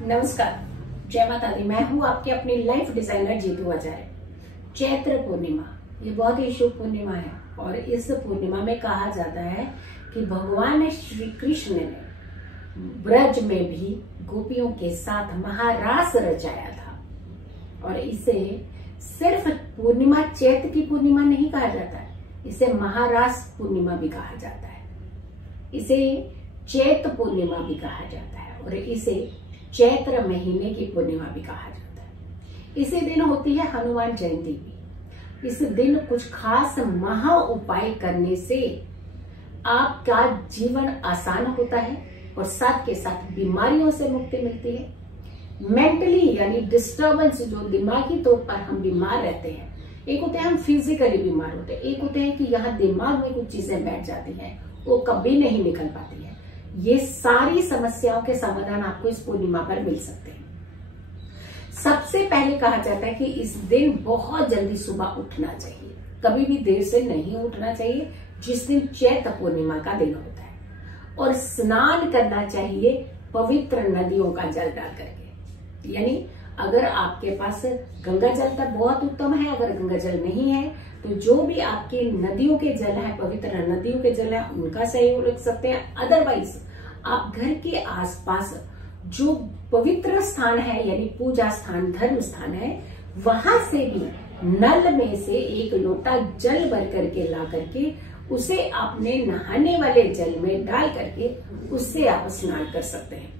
नमस्कार, जय माता दी। मैं हूँ आपके अपने लाइफ डिजाइनर जीतू आचार्य। चैत्र पूर्णिमा ये बहुत ही शुभ पूर्णिमा है और इस पूर्णिमा में कहा जाता है कि भगवान श्री कृष्ण ने ब्रज में भी गोपियों के साथ महारास रचाया था। और इसे सिर्फ पूर्णिमा चैत्र की पूर्णिमा नहीं कहा जाता है, इसे महारास पूर्णिमा भी कहा जाता है, इसे चैत्र पूर्णिमा भी कहा जाता है और इसे चैत्र महीने की पूर्णिमा भी कहा जाता है। इसी दिन होती है हनुमान जयंती भी। इस दिन कुछ खास महा उपाय करने से आपका जीवन आसान होता है और साथ के साथ बीमारियों से मुक्ति मिलती है। मेंटली यानी डिस्टर्बेंस, जो दिमागी तौर पर हम बीमार रहते हैं, एक होते हैं हम फिजिकली बीमार होते हैं, एक होते हैं कि यहाँ दिमाग में कुछ चीजें बैठ जाती हैं, वो कभी नहीं निकल पाती है। ये सारी समस्याओं के समाधान आपको इस पूर्णिमा पर मिल सकते हैं। सबसे पहले कहा जाता है कि इस दिन बहुत जल्दी सुबह उठना चाहिए, कभी भी देर से नहीं उठना चाहिए जिस दिन चैत्र पूर्णिमा का दिन होता है। और स्नान करना चाहिए पवित्र नदियों का जल डाल करके। यानी अगर आपके पास गंगा जल तक बहुत उत्तम है, अगर गंगा जल नहीं है तो जो भी आपके नदियों के जल है, पवित्र नदियों के जल है, उनका सहयोग रख सकते हैं। अदरवाइज आप घर के आसपास जो पवित्र स्थान है यानी पूजा स्थान, धर्म स्थान है, वहां से भी नल में से एक लोटा जल भर करके ला करके उसे आपने नहाने वाले जल में डाल करके उससे आप स्नान कर सकते हैं।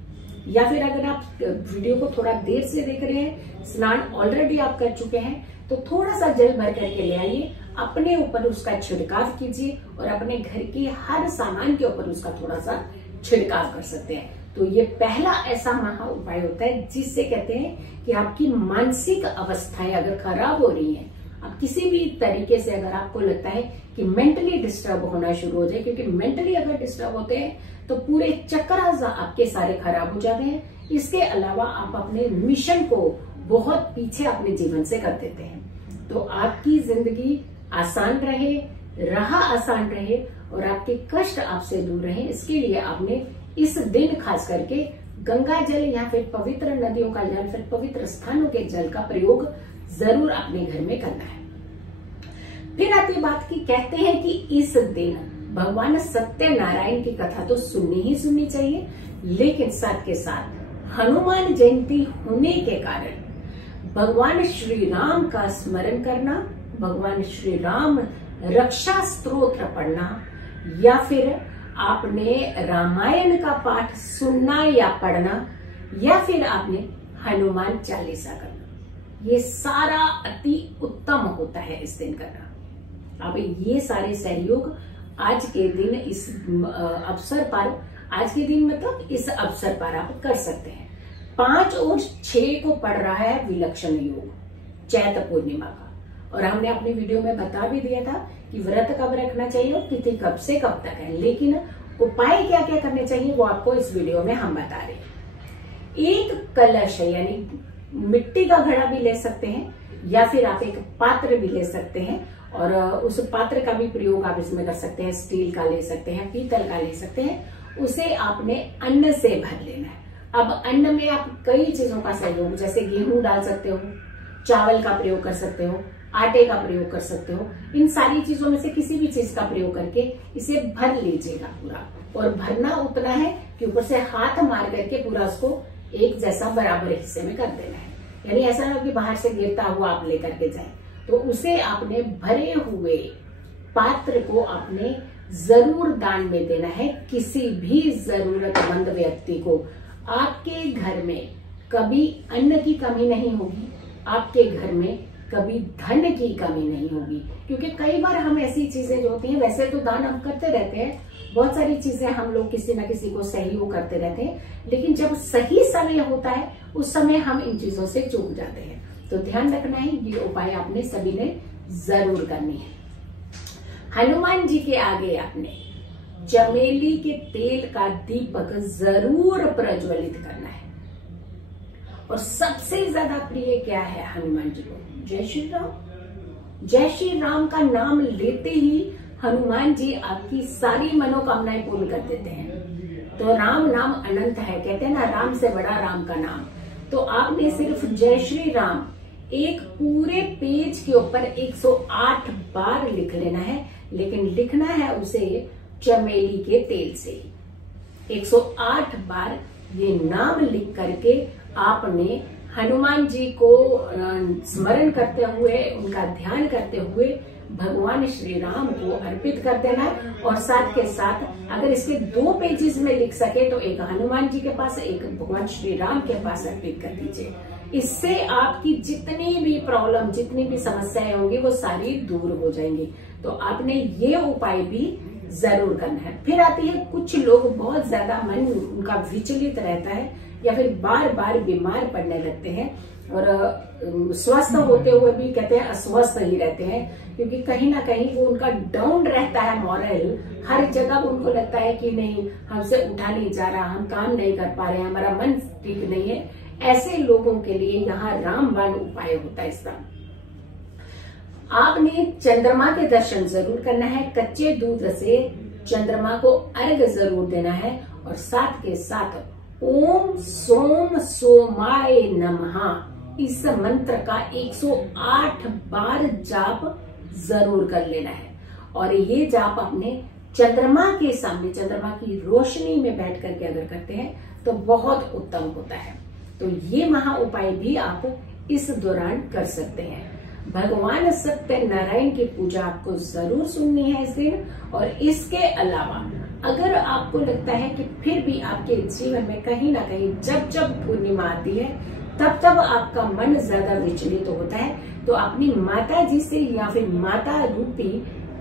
या फिर अगर आप वीडियो को थोड़ा देर से देख रहे हैं, स्नान ऑलरेडी आप कर चुके हैं, तो थोड़ा सा जल भर करके ले आइए, अपने ऊपर उसका छिड़काव कीजिए और अपने घर की हर सामान के ऊपर उसका थोड़ा सा छिड़काव कर सकते हैं। तो ये पहला ऐसा महा उपाय होता है जिससे कहते हैं कि आपकी मानसिक अवस्थाएं अगर खराब हो रही हैं, आप किसी भी तरीके से अगर आपको लगता है कि मेंटली डिस्टर्ब होना शुरू हो जाए, क्योंकि मेंटली अगर डिस्टर्ब होते हैं तो पूरे चक्कर आपके सारे खराब हो जाते हैं। इसके अलावा आप अपने मिशन को बहुत पीछे अपने जीवन से कर देते हैं। तो आपकी जिंदगी आसान रहे, राह आसान रहे और आपके कष्ट आपसे दूर रहे, इसके लिए आपने इस दिन खास करके गंगा जल या फिर पवित्र नदियों का जल, फिर पवित्र स्थानों के जल का प्रयोग जरूर अपने घर में करना है। फिर आती बात की कहते हैं कि इस दिन भगवान सत्यनारायण की कथा तो सुननी चाहिए, लेकिन साथ के साथ हनुमान जयंती होने के कारण भगवान श्री राम का स्मरण करना, भगवान श्री राम रक्षा स्तोत्र पढ़ना, या फिर आपने रामायण का पाठ सुनना या पढ़ना, या फिर आपने हनुमान चालीसा करना, ये सारा अति उत्तम होता है इस दिन करना। अब ये सारे सहयोग आज के दिन इस अवसर पर, आज के दिन मतलब इस अवसर पर आप कर सकते हैं। 5 और 6 को पड़ रहा है विलक्षण योग चैत्र पूर्णिमा का, और हमने अपनी वीडियो में बता भी दिया था कि व्रत कब रखना चाहिए और तिथि कब से कब तक है, लेकिन उपाय क्या क्या करने चाहिए वो आपको इस वीडियो में हम बता रहे हैं। एक कलश है यानी मिट्टी का घड़ा भी ले सकते हैं, या फिर आप एक पात्र भी ले सकते हैं और उस पात्र का भी प्रयोग आप इसमें कर सकते हैं। स्टील का ले सकते हैं, पीतल का ले सकते हैं। उसे आपने अन्न से भर लेना है। अब अन्न में आप कई चीजों का सहयोग, जैसे गेहूं डाल सकते हो, चावल का प्रयोग कर सकते हो, आटे का प्रयोग कर सकते हो। इन सारी चीजों में से किसी भी चीज का प्रयोग करके इसे भर लीजिएगा पूरा, और भरना उतना है कि ऊपर से हाथ मार करके पूरा उसको एक जैसा बराबर हिस्से में कर देना है। यानी ऐसा ना कि बाहर से गिरता हुआ आप लेकर के जाए। तो उसे आपने भरे हुए पात्र को आपने जरूर दान में देना है किसी भी जरूरतमंद व्यक्ति को। आपके घर में कभी अन्न की कमी नहीं होगी, आपके घर में कभी धन की कमी नहीं होगी, क्योंकि कई बार हम ऐसी चीजें जो होती हैं, वैसे तो दान हम करते रहते हैं, बहुत सारी चीजें हम लोग किसी ना किसी को सहयोग करते रहते हैं, लेकिन जब सही समय होता है उस समय हम इन चीजों से चूक जाते हैं। तो ध्यान रखना है, ये उपाय आपने सभी ने जरूर करनी है। हनुमान जी के आगे आपने चमेली के तेल का दीपक जरूर प्रज्वलित करना है। और सबसे ज्यादा प्रिय क्या है हनुमान जी को? जय श्री राम। जय श्री राम का नाम लेते ही हनुमान जी आपकी सारी मनोकामनाएं पूर्ण कर देते हैं। तो राम नाम अनंत है, कहते हैं ना राम से बड़ा राम का नाम। तो आपने सिर्फ जय श्री राम एक पूरे पेज के ऊपर 108 बार लिख लेना है, लेकिन लिखना है उसे चमेली के तेल से। 108 बार ये नाम लिख करके आपने हनुमान जी को स्मरण करते हुए, उनका ध्यान करते हुए भगवान श्री राम को अर्पित कर देना है। और साथ के साथ अगर इसके 2 पेजेस में लिख सके तो एक हनुमान जी के पास, एक भगवान श्री राम के पास अर्पित कर दीजिए। इससे आपकी जितनी भी प्रॉब्लम, जितनी भी समस्याएं होंगी वो सारी दूर हो जाएंगी। तो आपने ये उपाय भी जरूर करना है। फिर आती है, कुछ लोग बहुत ज्यादा मन उनका विचलित रहता है या फिर बार बार बीमार पड़ने लगते हैं और स्वस्थ होते हुए भी कहते हैं अस्वस्थ ही रहते हैं, क्योंकि कहीं ना कहीं वो उनका डाउन रहता है मॉरल। हर जगह उनको लगता है कि नहीं, हमसे उठा नहीं जा रहा, हम काम नहीं कर पा रहे हैं, हमारा मन ठीक नहीं है। ऐसे लोगों के लिए यहाँ रामबाण उपाय होता है इसका। आपने चंद्रमा के दर्शन जरूर करना है, कच्चे दूध से चंद्रमा को अर्घ जरूर देना है और साथ के साथ ओम सोम सोमाय नमः इस मंत्र का 108 बार जाप जरूर कर लेना है। और ये जाप अपने चंद्रमा के सामने, चंद्रमा की रोशनी में बैठ करके अगर करते हैं तो बहुत उत्तम होता है। तो ये महा उपाय भी आप इस दौरान कर सकते हैं। भगवान सत्यनारायण की पूजा आपको जरूर सुननी है इस दिन। और इसके अलावा अगर आपको लगता है कि फिर भी आपके जीवन में कहीं ना कहीं जब जब पूर्णिमा आती है तब तब आपका मन ज्यादा विचलित होता है, तो अपनी माता जी से या फिर माता रूपी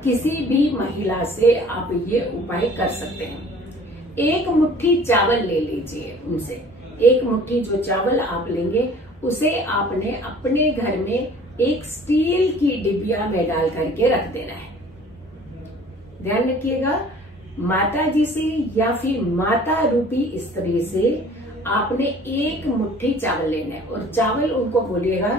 किसी भी महिला से आप ये उपाय कर सकते हैं। 1 मुट्ठी चावल ले लीजिए उनसे। 1 मुट्ठी जो चावल आप लेंगे उसे आपने अपने घर में एक स्टील की डिबिया में डाल करके रख देना है। ध्यान रखिएगा, माता जी से या फिर माता रूपी स्त्री से आपने 1 मुट्ठी चावल लेना है और चावल उनको बोलिएगा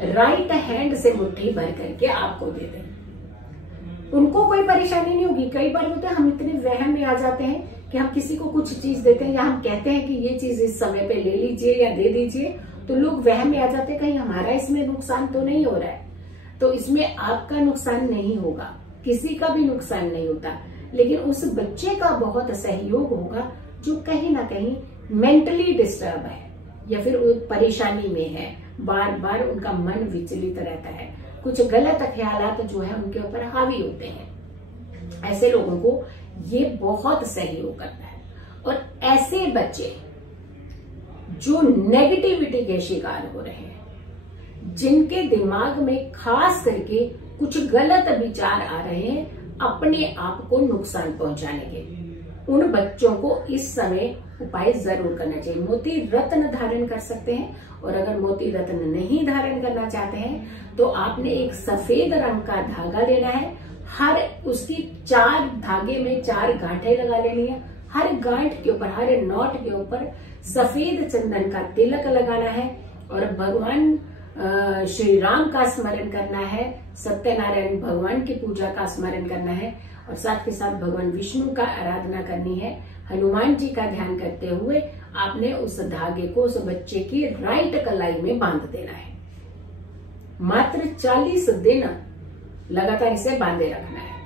राइट हैंड से मुट्ठी भर करके आपको दे दें। उनको कोई परेशानी नहीं होगी। कई बार होता है हम इतने वहम में आ जाते हैं कि हम किसी को कुछ चीज देते हैं या हम कहते हैं कि ये चीज इस समय पे ले लीजिए या दे दीजिए, तो लोग वहम में आ जाते हैं कहीं हमारा इसमें नुकसान तो नहीं हो रहा है। तो इसमें आपका नुकसान नहीं होगा, किसी का भी नुकसान नहीं होता, लेकिन उस बच्चे का बहुत सहयोग होगा जो कहीं ना कहीं मेंटली डिस्टर्ब है या फिर वो परेशानी में है, बार बार उनका मन विचलित रहता है, कुछ गलत ख्यालात जो है उनके ऊपर हावी होते हैं। ऐसे लोगों को ये बहुत सहयोग करता है। और ऐसे बच्चे जो नेगेटिविटी के शिकार हो रहे हैं, जिनके दिमाग में खास करके कुछ गलत विचार आ रहे हैं अपने आप को नुकसान पहुंचाने के, उन बच्चों को इस समय उपाय जरूर करना चाहिए। मोती रत्न धारण कर सकते हैं और अगर मोती रत्न नहीं धारण करना चाहते हैं तो आपने एक सफेद रंग का धागा लेना है। हर उसकी 4 धागे में 4 गांठें लगा लेनी है। हर गांठ के ऊपर, हर नॉट के ऊपर सफेद चंदन का तिलक लगाना है और भगवान श्री राम का स्मरण करना है, सत्यनारायण भगवान की पूजा का स्मरण करना है और साथ के साथ भगवान विष्णु का आराधना करनी है। हनुमान जी का ध्यान करते हुए आपने उस धागे को उस बच्चे की राइट कलाई में बांध देना है। मात्र 40 दिन लगातार इसे बांधे रखना है।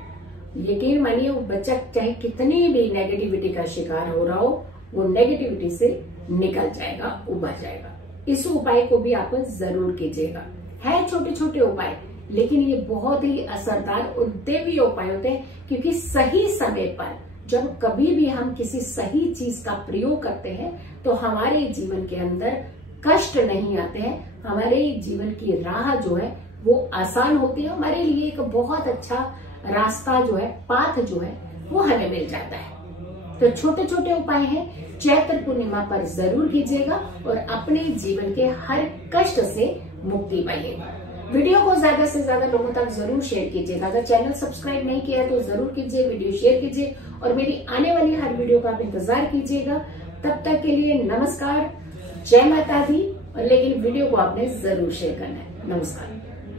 यकीन मानिए वो बच्चा चाहे कितनी भी नेगेटिविटी का शिकार हो रहा हो, वो नेगेटिविटी से निकल जाएगा, उभर जाएगा। इस उपाय को भी आप जरूर कीजिएगा। है छोटे छोटे उपाय, लेकिन ये बहुत ही असरदार और देवी उपाय होते हैं, क्योंकि सही समय पर जब कभी भी हम किसी सही चीज का प्रयोग करते हैं तो हमारे जीवन के अंदर कष्ट नहीं आते हैं, हमारे जीवन की राह जो है वो आसान होती है, हमारे लिए एक बहुत अच्छा रास्ता जो है, पाथ जो है वो हमें मिल जाता है। तो छोटे छोटे उपाय हैं, चैत्र पूर्णिमा पर जरूर कीजिएगा और अपने जीवन के हर कष्ट से मुक्ति पाइएगा। वीडियो को ज्यादा से ज्यादा लोगों तक जरूर शेयर कीजिएगा। अगर चैनल सब्सक्राइब नहीं किया है तो जरूर कीजिए, वीडियो शेयर कीजिए और मेरी आने वाली हर वीडियो का आप इंतजार कीजिएगा। तब तक के लिए नमस्कार, जय माता दी। और लेकिन वीडियो को आपने जरूर शेयर करना है। नमस्कार।